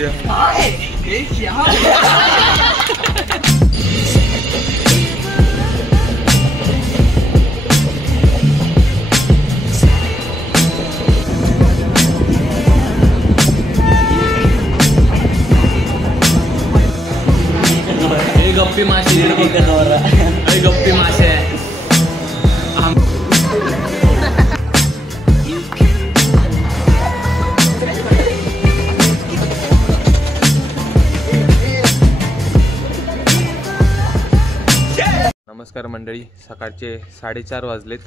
गप्पी मासे गप्पी मासे नमस्कार मंडळी, सकाळचे 4:30 वाजलेत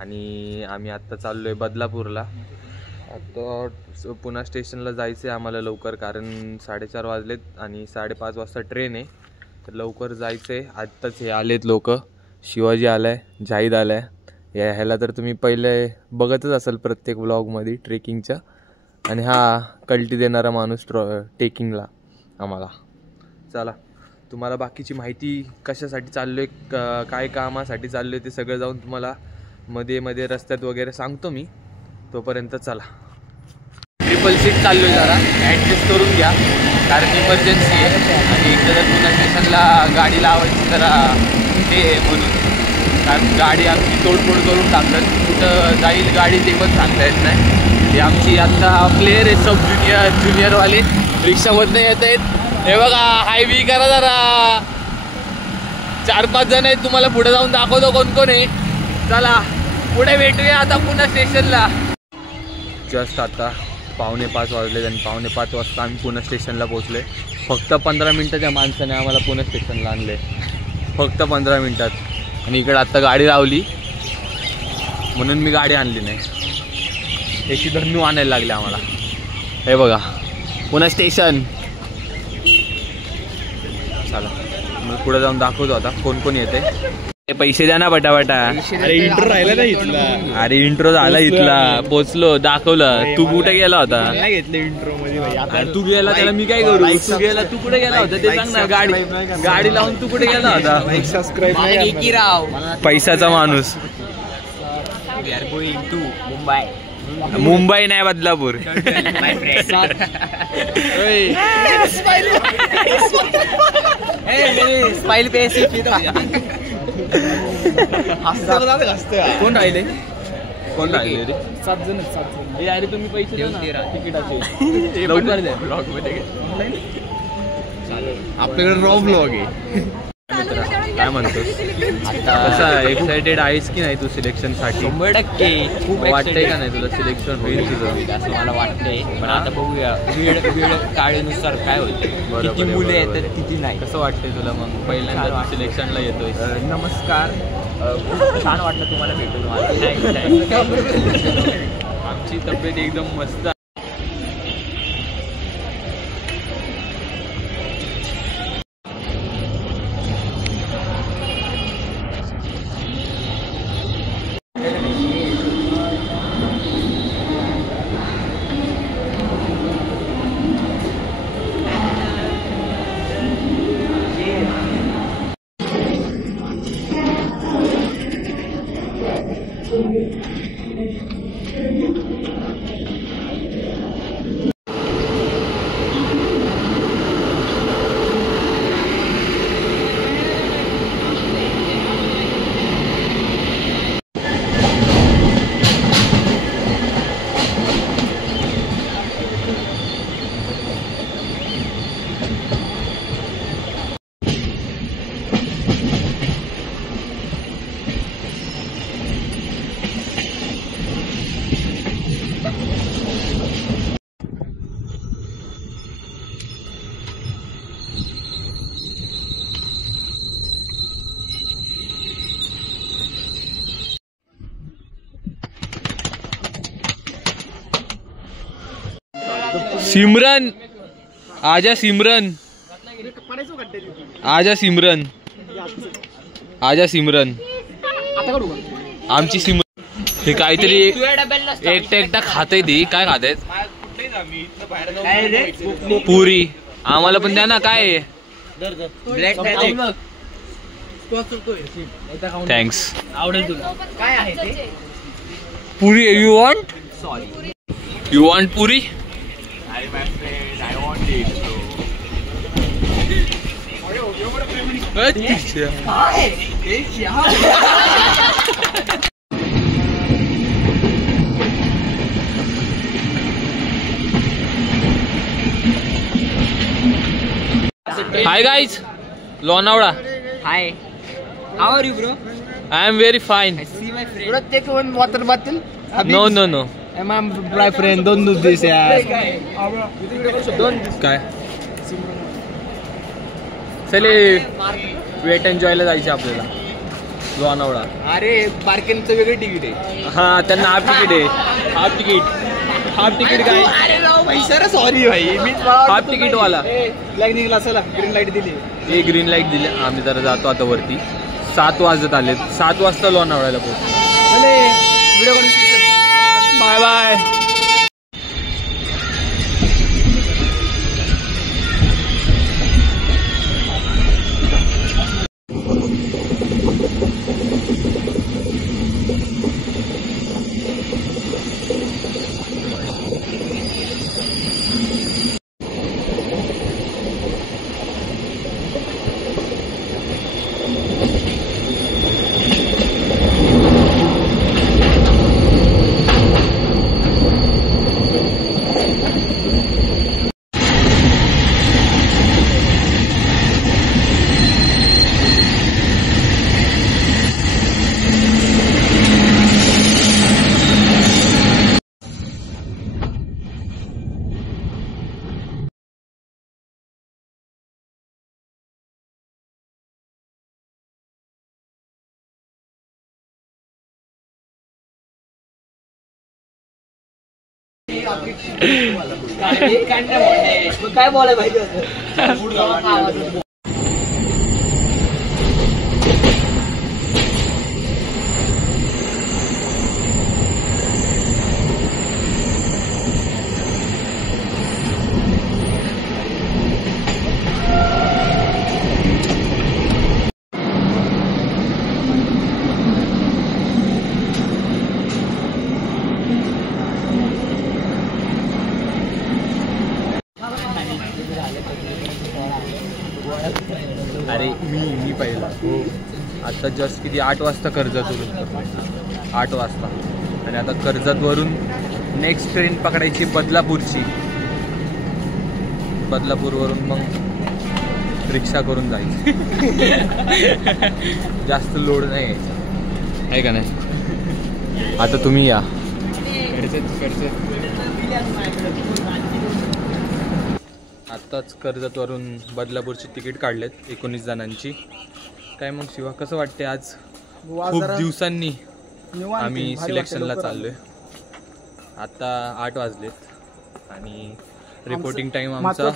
आणि आम्ही आत्ता चाललो आहे बदलापूरला. आता पुणे स्टेशनला जायचं आहे आम्हाला लवकर, कारण 4:30 वाजलेत आणि 5:30 वाजता ट्रेन आहे. तर लवकर जायचं आहे. आत्ताच हे आलेत लोक. शिवाजी आलाय, जाहीद आलाय. ह्याला तर तुम्ही पहिले बघतच असाल प्रत्येक ब्लॉगमध्ये ट्रेकिंगच्या. आणि हा कल्टी देणारा माणूस ट्रेकिंगला आम्हाला. चला, तुम्हाला बाकीची माहिती कशासाठी चाललो आहे, काय कामासाठी चाललो आहे ते सगळं जाऊन तुम्हाला मध्ये रस्त्यात वगैरे सांगतो मी. तोपर्यंत चला. 6 सीट चाललो आहे, जरा ॲडजस्ट करून घ्या कारण इमर्जन्सी आहे. आणि एकदा जर पुणे स्टेशनला गाडी लावायची जरा ते म्हणून, कारण गाडी आमची तोडफोड करून टाकतात. कुठं जाईल गाडी ते पण सांगता येत नाही. ही आमची आत्ता प्लेयर आहे, सब ज्युनियरवाले रिक्षामधनं येत आहेत. हे बघा, हाय बी करा जरा. 4-5 जण आहेत, तुम्हाला पुढे जाऊन दाखवतो कोण कोण आहे. चला पुढे भेटूया आता पुणे स्टेशनला. जस्ट आता 4:45 वाजले आणि 4:45 वाजता आम्ही पुणे स्टेशनला पोहोचले. फक्त 15 मिनटाच्या माणसाने आम्हाला पुणे स्टेशनला आणले, फक्त 15 मिनटात. आणि इकडे आत्ता गाडी लावली म्हणून मी गाडी आणली नाही. याची धन्नू आणायला लागले आम्हाला. हे बघा पुणे स्टेशन. चला मग पुढे जाऊन दाखवतो आता कोण कोण येते. पैसे द्या ना पटापटा. अरे इंट्रो राहिला नाही इथला. अरे इंट्रो झाला इथला, पोचलो, दाखवलं. तू कुठे गेला होता? नाही घेतलं इंट्रो मध्ये. तू गेला त्याला मी काय करू? तू गेला, तू कुठे गेला होता ते सांग ना. गाडी लावून तू कुठे गेला होता? सबस्क्राईब. पैशाचा माणूस. मुंबई नाही, बदलापूर. स्माइल पे कोण राहिले? कोण राहिले रे? 7 जण. अरे तुम्ही पैसे द्या ना तिकिटाचे. लवकर द्या. ब्लॉग मध्ये आपल्याकडे रॉ ब्लॉग आहे. काय म्हणतोस? कसा एक्साइटेड आहेस की नाही तू सिलेक्शन साठी? 100% खूप वाटतंय का नाही तुला सिलेक्शन होईल तुझं? असं मला वाटतंय, पण आता बघूया वेळ काळेनुसार काय होतं, किती मुले येतात किती नाही. कसं वाटतंय तुला मग पहिल्यांदा सिलेक्शनला येतोय? नमस्कार, खूप छान वाटलं तुम्हाला भेटून. आमची तब्येत एकदम मस्त. सिमरन, आजा सिमरन, आजा सिमरन, आजा सिमरन. आमची सिमरन हे काहीतरी एकटा खाते. ती काय खाते? पुरी. आम्हाला पण द्या ना. काय थँक्स. आवडेल तुला. काय आहे ते? Puri. You want puri? my friend, I want hi guys, Lonavala. Hi, how are you bro? I am very fine. Bro, take one water bottle. No no no. My friend, don't do this, यार. काय चले, weight एन्जॉयला जायचं आपल्याला लोणावळा. अरे पार्किंगचं वेगळं ticket आहे. हा, त्यांना हाफ तिकीट आहे. हाफ तिकीट काय? अरे राव भाई, सर सॉरी भाई, मी हाफ तिकीट वाला लाईट निघाला, चला ग्रीन लाईट दिली. हे ग्रीन लाईट दिले. आम्ही जरा जातो आता वरती. 7 वाजत आलेत. 7 वाजता लोणावळ्याला पोहोचू. Video call. Bye bye. काय बोलाय पाहिजे होतं. अरे मी पहिला आता जस्ट किती 8 वाजता कर्जतवरून 8 वाजता. आणि आता कर्जतवरून नेक्स्ट ट्रेन पकडायची बदलापूरची. बदलापूरवरून मग रिक्षा करून जायची. जास्त लोड नाही यायचा, आहे का नाही. आता तुम्ही या. आत्ताच कर्जतवरून बदलापूरची तिकीट काढलेत 19 जणांची. काय मग शिवा, कसं वाटते आज? खूप दिवसांनी आम्ही सिलेक्शनला चाललोय. आता 8 वाजलेत आणि रिपोर्टिंग टाइम आमचा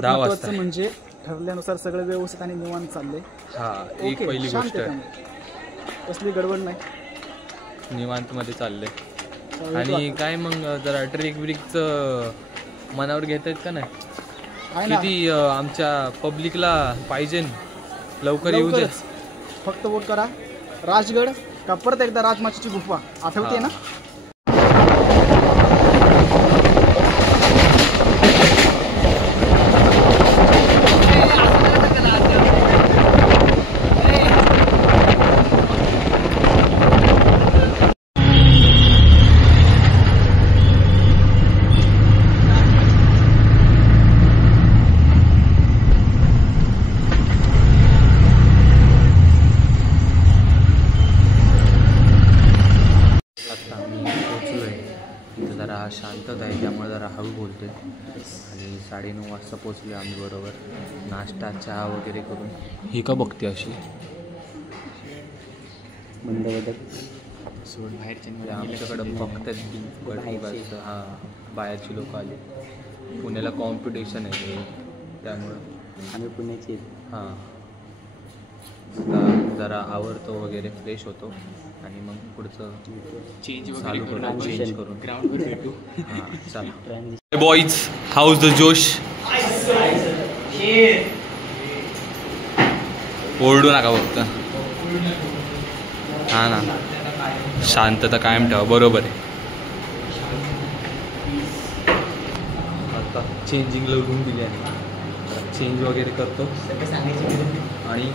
10 वाजता. म्हणजे ठरल्यानुसार सगळं व्यवस्थित आणि निवांत चाललंय. हा, एक पहिली गोष्ट आहे. कसली गडबड नाही, निवांत मध्ये चाललंय. आणि काय मग जरा ट्रेक ब्रिकचं मनावर घेत आहेत का नाही? किती आमच्या पब्लिकला पाहिजे, लवकर येऊ दे. फक्त वोट करा. राजगड का परत एकदा राजमाचीची गुफा आठवते ना? शांतता आहे त्यामुळे जरा हळू बोलतोय. आणि 9:30 वाजता पोचलो आम्ही बरोबर. नाश्ता चहा वगैरे करून. ही का बघते अशी सोड बाहेरचे आमच्याकडं बघतात. हां, बाहेरची लोक आले. पुण्याला कॉम्पिटिशन आहे त्यामुळं आम्ही पुण्याचे. हां, जरा आवरतो वगैरे, फ्रेश होतो आणि मग पुढचं चेंज चालू करून चेंज करून ग्राउंडवर भेटू. हां, चला. बॉईज, हाऊस द जोश. ओरडू नका फक्त. हां ना, शांतता कायम ठेवा. बरोबर आहे. आता चेंजिंगला रूम दिली आहे. चेंज वगैरे करतो आणि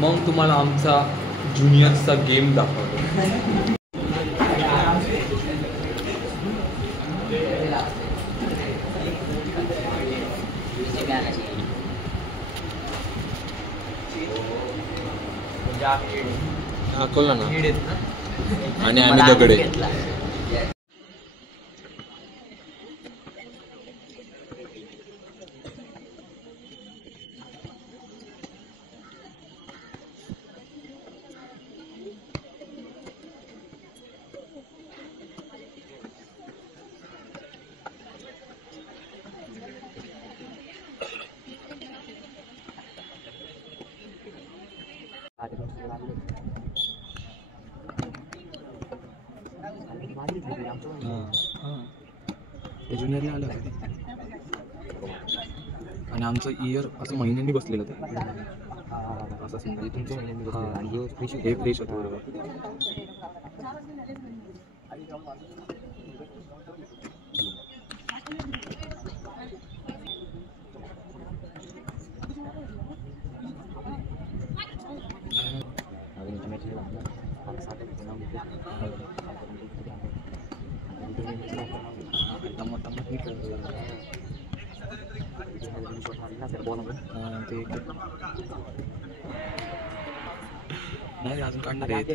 मग तुम्हाला आमचा ज्युनियर्सचा गेम दाखवतो. दाखवला ना आणि आम्ही दगडे. ते ज्युनियरला आलं आणि आमचं इयर असं महिन्यांनी बसलेलं होतं. असं म्हणजे तुमचं महिन्यांनी बसलेलं आणि हे फ्रेश होतं बरोबर. नाही अजून काढणार आहेत.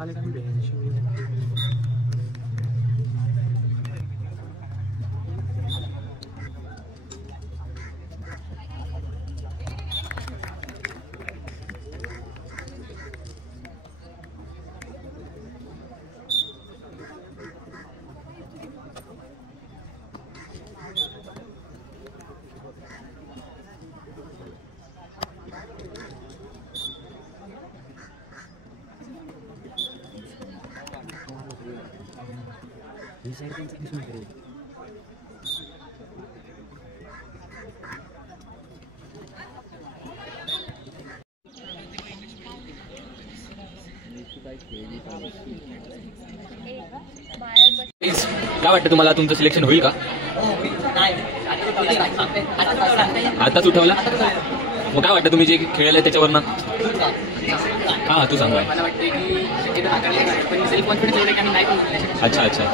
आले का मी काय वाटतं तुम्हाला तुमचं सिलेक्शन होईल का? आताच उठवला मग काय वाटतं तुम्ही जे खेळले त्याच्यावरनं? हां तू सांग. अच्छा अच्छा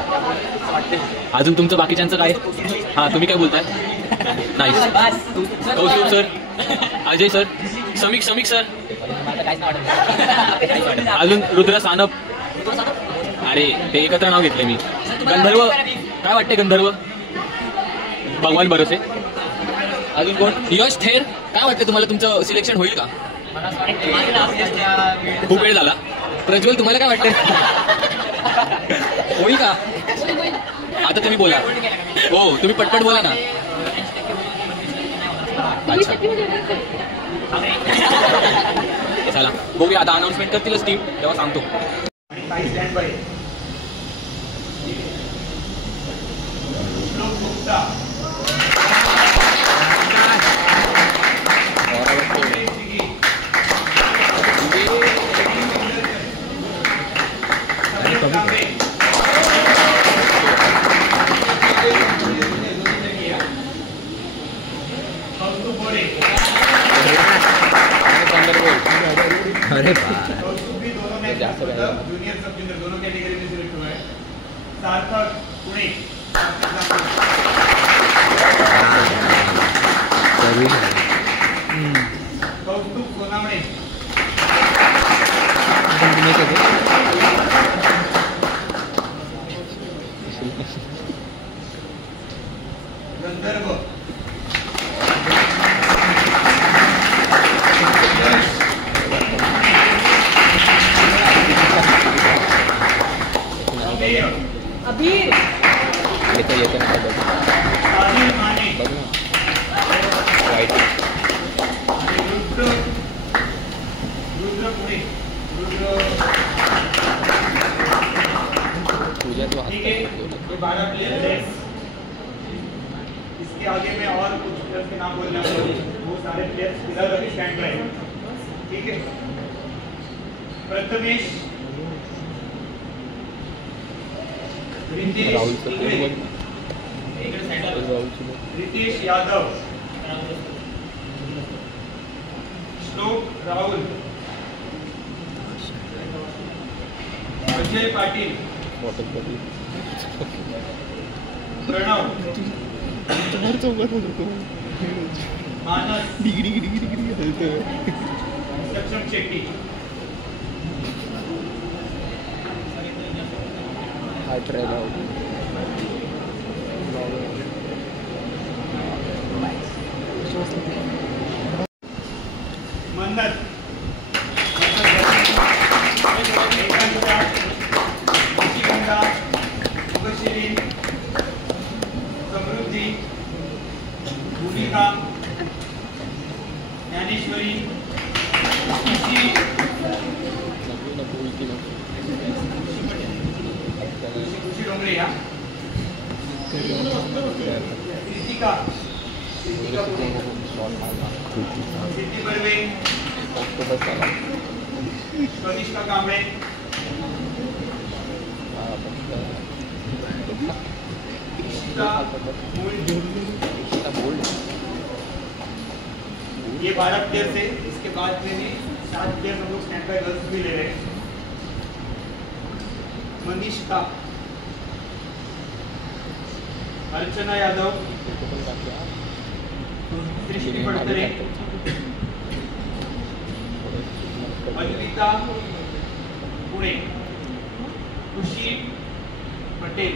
अजून तुमचं बाकीच्यांचं काय? हां तुम्ही काय बोलताय? नाही Kaustubh sir, Ajay sir, Samik sir, अजून रुद्र सानप. अरे ते एकत्र नाव घेतले मी. गंधर्व काय वाटते? गंधर्व भगवान भरोसे. अजून कोण? यश थेर. काय वाटतं तुम्हाला तुमचं सिलेक्शन होईल का? खूप वेळ झाला. प्रज्वल तुम्हाला काय वाटतं? होईल का? आता तुम्ही बोला. हो तुम्ही पटपट बोला ना. अच्छा चला बघूया आता अनाउन्समेंट करतीलच टीम तेव्हा सांगतो. अरे जूनियर सब जूनियर दोनों कैटेगरी में सिलेक्ट हुआ है. सार्थक पुणे, कौस्तुभ सोनावणे, गंधर्व, अबीर येतो ना में और कुछ प्लेयर्स के नाम बोलना है, वो सारे प्लेयर्स इधर अभी स्टैंड पर है, ठीक है। प्रथमेश रितेश यादव, श्लोक राहुल, अजय पाटिल, प्रणव, मानस, सक्षम शेट्टी, मन्नत, एकांकिका, निशिगंधा, शुभशिरी, समृद्धी, भूमिका, ज्ञानेश्वरी, खुशी डोंगरे या कृतिका, सिद्धी बर्वे, कनिष्का कांबळे, ये 12 प्लेयर थे। इसके बाद में भी 7 प्लेयर हम लोग स्टैंड बाय गर्ल्स भी ले रहे हैं। मनीषा, अर्चना यादव, सृष्टि पडतरे, अन्विता पुणे, खुशी पटेल,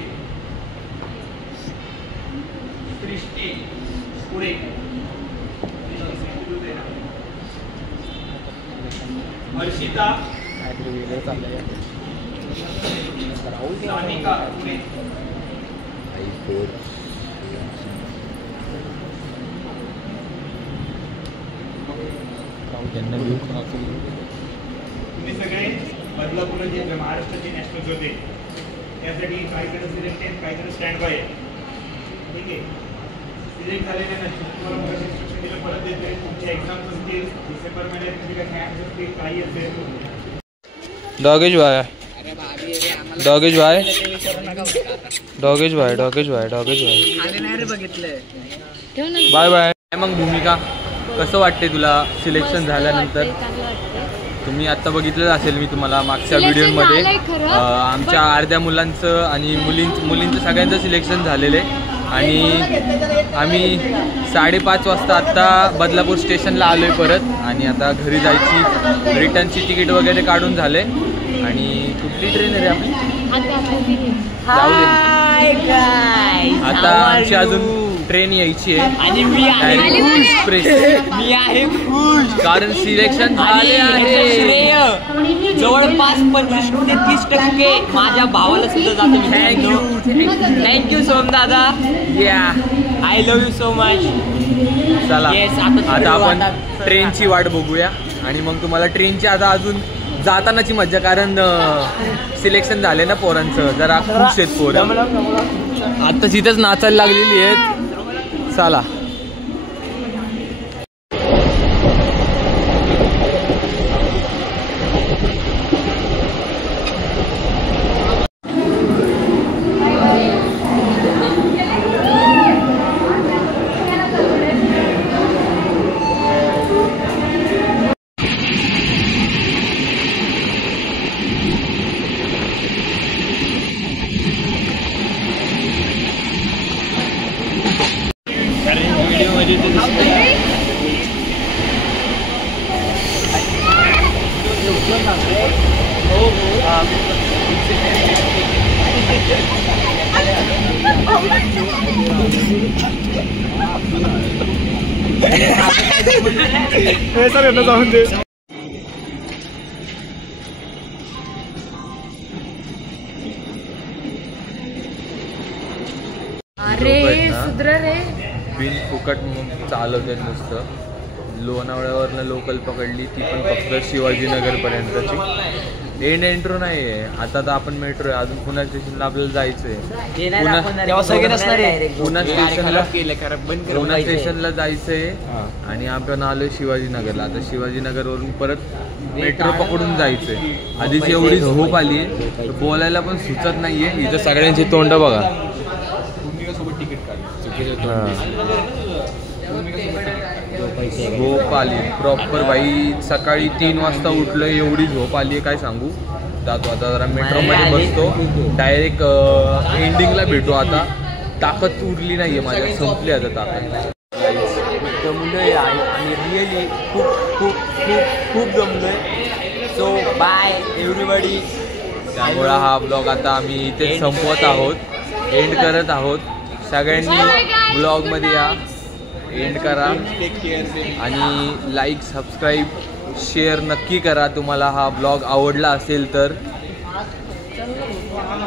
सृष्टि पुणे, हर्षिता, सानिका पुणे, तुम्ही सगळे बदलापूरचे जे महाराष्ट्राचे नॅशनल होते त्यासाठी काही जण सिलेक्ट आहेत, काही जण स्टँड बाय आहे, ठीक आहे। सिलेक्ट झालेले नसतील तुम्हाला मग इन्स्ट्रक्शन दिलं परत देते, तुमचे एक्झाम्स असतील डिसेंबर महिन्यात, तुमचे काही कॅम्प्स असतील, काही असेल। डॉगेज भाई, डॉगेज भाई, डॉगेज भाई, डॉगेज भाई, डॉगेज भाई, बाय बाय। मग भूमिका, कसं वाटते तुला सिलेक्शन झाल्यानंतर? तुम्ही आत्ता बघितलं असेल मी तुम्हाला मागच्या व्हिडिओमध्ये आमच्या अर्ध्या मुलांचं आणि मुलींचं सगळ्यांचं सिलेक्शन झालेलं आहे आणि आम्ही 5:30 वाजता आत्ता बदलापूर स्टेशनला आलो आहे परत आणि आता घरी जायची रिटर्नची तिकीट वगैरे काढून झाले आणि कुठली ट्रेन आहे रे आपली? जाऊ दे, आता आमची अजून ट्रेन यायची आहे आणि मी आहे एक्सप्रेस, मी आहे खुश कारण सिलेक्शन झाले आहे। जवळपास 25 ते 30% माझ्या भावाला सुद्धा जाते। थँक्यू सोम दादा, I love you so much. चला Yes, आता आपण ट्रेनची वाट बघूया आणि मग तुम्हाला ट्रेनची आता अजून जातानाची मज्जा, कारण सिलेक्शन झाले ना पोरांचं, जरा खुश आहेत पोरं, आता तिथंच नाचायला लागलेली आहेत। चला जाऊन दे। बिन फुकट चालवतात नुसतं। लोणावळ्यावरनं लोकल पकडली, ती पण फक्त शिवाजीनगरपर्यंतची। एंड एंट्रो नाही आहे आता, तर आपण मेट्रो आहे अजून. पुणे स्टेशनला आपल्याला जायचंय. तेव्हा सगळे नसणार आहे. पुणे स्टेशनला जायचंय आणि आपण आलोय शिवाजीनगरला. आता शिवाजीनगरवरून परत मेट्रो पकडून जायचंय. आधीच एवढी झोप आली आहे, बोलायला पण सुचत नाहीये. इथं सगळ्यांची तोंड बघा. झोप आली प्रॉपर भाई. सकाळी 3 वाजता उठलोय, एवढी झोप आली आहे काय सांगू. जातो आता जरा मेट्रोमध्ये बसतो. डायरेक्ट एंडिंगला भेटू. आता ताकद उरली नाहीये माझ्या, संपली आता ताकद. जमलोय आणि रिअली खूप खूप खूप खूप जमलोय. So bye everybody. त्यामुळं हा ब्लॉग आता आम्ही इथे संपवत आहोत, एंड करत आहोत. सगळ्यांनी ब्लॉगमध्ये या, एंड करा आणि लाईक सबस्क्राईब शेअर नक्की करा तुम्हाला हा ब्लॉग आवडला असेल तर.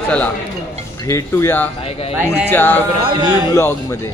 चला भेटूया पुढच्या न्यू ब्लॉगमध्ये.